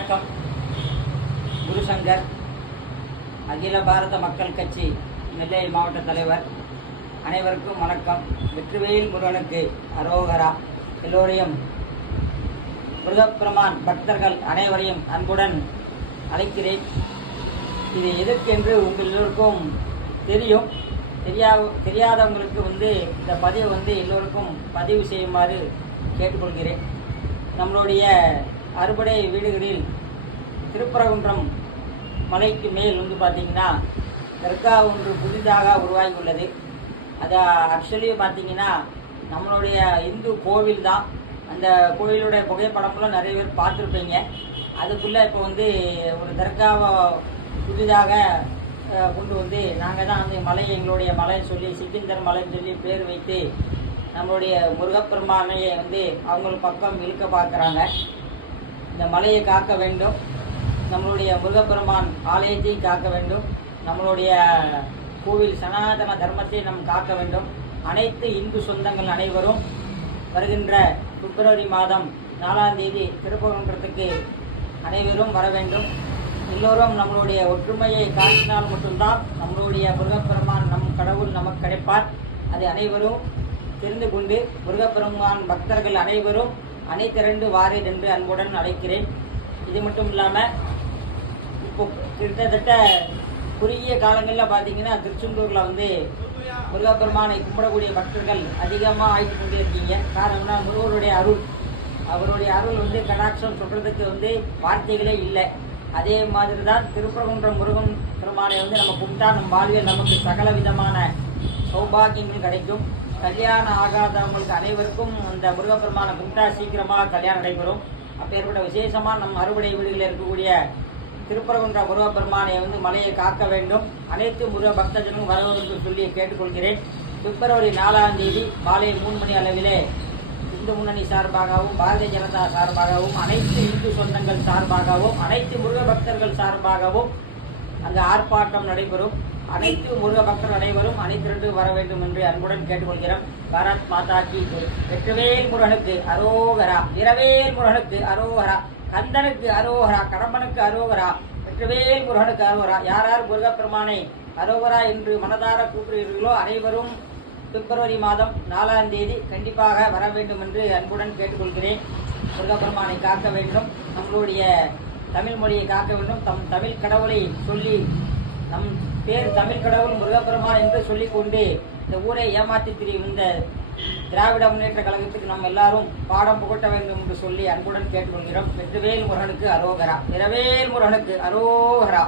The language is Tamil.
வணக்கம். குருசங்கர் அகில பாரத மக்கள் கட்சி நெல்லை மாவட்ட தலைவர் அனைவருக்கும் வணக்கம். வெற்றிவேல் முருகனுக்கு அரோகரா. எல்லோரையும் பிரதப்பிரமான் பக்தர்கள் அனைவரையும் அன்புடன் அழைக்கிறேன். இது எதற்கென்று உங்கள் எல்லோருக்கும் தெரியும். தெரியா தெரியாதவங்களுக்கு வந்து இந்த பதிவை வந்து எல்லோருக்கும் பதிவு செய்யுமாறு கேட்டுக்கொள்கிறேன். நம்மளுடைய அறுபடை வீடுகளில் திருப்பரகுன்றம் மலைக்கு மேல் வந்து பார்த்தீங்கன்னா தர்கா ஒன்று புதிதாக உருவாகி உள்ளது அது ஆக்சுவலி பார்த்தீங்கன்னா நம்மளுடைய இந்து கோவில் தான். அந்த கோவிலுடைய புகைப்படம்லாம் நிறைய பேர் பார்த்துருப்பீங்க. அதுக்குள்ளே இப்போ வந்து ஒரு தர்காவை புதிதாக கொண்டு வந்து நாங்கள் தான் அந்த மலை எங்களுடைய மலைன்னு சொல்லி சிக்கிந்தர் மலைன்னு சொல்லி பேர் வைத்து நம்மளுடைய முருகப்பெருமானையை வந்து அவங்க பக்கம் இழுக்க பார்க்குறாங்க. இந்த மலையை காக்க வேண்டும். நம்மளுடைய முருகப்பெருமான் ஆலயத்தை காக்க வேண்டும். நம்மளுடைய கோவில் சனாதன தர்மத்தை நாம் காக்க வேண்டும். அனைத்து இந்து சொந்தங்கள் அனைவரும் வருகின்ற பிப்ரவரி மாதம் நாலாம் தேதி திருப்பரங்குன்றத்துக்கு அனைவரும் வர வேண்டும். எல்லோரும் நம்மளுடைய ஒற்றுமையை காட்டினால் மட்டும்தான் நம்மளுடைய முருகப்பெருமான் நம் கடவுள் நமக்கு கிடைப்பார். அது அனைவரும் தெரிந்து கொண்டு முருகப்பெருமான் பக்தர்கள் அனைவரும் அனைத்திரண்டு வாரீர் என்று அன்புடன் அழைக்கிறேன். இது மட்டும் இல்லாமல் இப்போ கிட்டத்தட்ட குறுகிய காலங்களில் பார்த்தீங்கன்னா திருச்செந்தூரில் வந்து முருகப்பெருமானை கும்பிடக்கூடிய பக்தர்கள் அதிகமாக ஆயிட்டு கொண்டே இருக்கீங்க. காரணம்னா முருகருடைய அருள். அவருடைய அருள் வந்து கடாட்சம் சொல்கிறதுக்கு வந்து வார்த்தைகளே இல்லை. அதே மாதிரி தான் திருப்பரங்குன்ற முருகன் பெருமானை வந்து நம்ம கும்பிட்டா நம் வாழ்வில் நமக்கு சகல விதமான சௌபாகியங்கள் கிடைக்கும். கல்யாணம் ஆகாதவங்களுக்கு அனைவருக்கும் இந்த முருகப்பெருமானை கும்பிட்டா சீக்கிரமாக கல்யாணம் நடைபெறும். அப்பேற்பட்ட விசேஷமாக நம் அறுவடை வீடுகளில் இருக்கக்கூடிய திருப்பரங்குன்ற முருகப்பெருமானை வந்து மலையை காக்க வேண்டும். அனைத்து முருக பக்தர்களும் வர வேண்டும் சொல்லி கேட்டுக்கொள்கிறேன். பிப்ரவரி நாலாம் தேதி மாலை மூணு மணி அளவிலே இந்து முன்னணி சார்பாகவும் பாரதிய ஜனதா சார்பாகவும் அனைத்து இந்து சொந்தங்கள் சார்பாகவும் அனைத்து முருக பக்தர்கள் சார்பாகவும் அங்கு ஆர்ப்பாட்டம் நடைபெறும். அனைத்து முருக பக்தர்கள் அனைவரும் அனைத்திரண்டு வர வேண்டும் என்று அன்புடன் கேட்டுக்கொள்கிறோம். பாரத் மாதா கி முருகனுக்கு அரோகரா. இரவேல் முருகனுக்கு அரோகரா. கந்தனுக்கு அரோகரா. கடம்பனுக்கு அரோகரா. வெற்றுவேல் முருகனுக்கு அரோகரா. யார் யார் முருகப்பெருமானை அரோகரா என்று மனதார கூப்பிடுகிறீர்களோ அனைவரும் பிப்ரவரி மாதம் நாலாம் தேதி கண்டிப்பாக வர வேண்டும் என்று அன்புடன் கேட்டுக்கொள்கிறேன். முருகப்பெருமானை காக்க வேண்டும். நம்மளுடைய தமிழ் மொழியை காக்க வேண்டும். தம் தமிழ் கடவுளை சொல்லி நம் பேர் தமிழ் கடவுள் முருகப்பெருமான் என்று சொல்லிக்கொண்டு இந்த ஊரை ஏமாற்றி திரியும் இந்த திராவிட முன்னேற்ற கழகத்துக்கு நாம் எல்லாரும் பாடம் புகட்ட வேண்டும் என்று சொல்லி அன்புடன் கேட்டுக்கொள்கிறோம். வெற்றிவேல் முருகனுக்கு அரோகரா. இரவேல் முருகனுக்கு அரோகரா.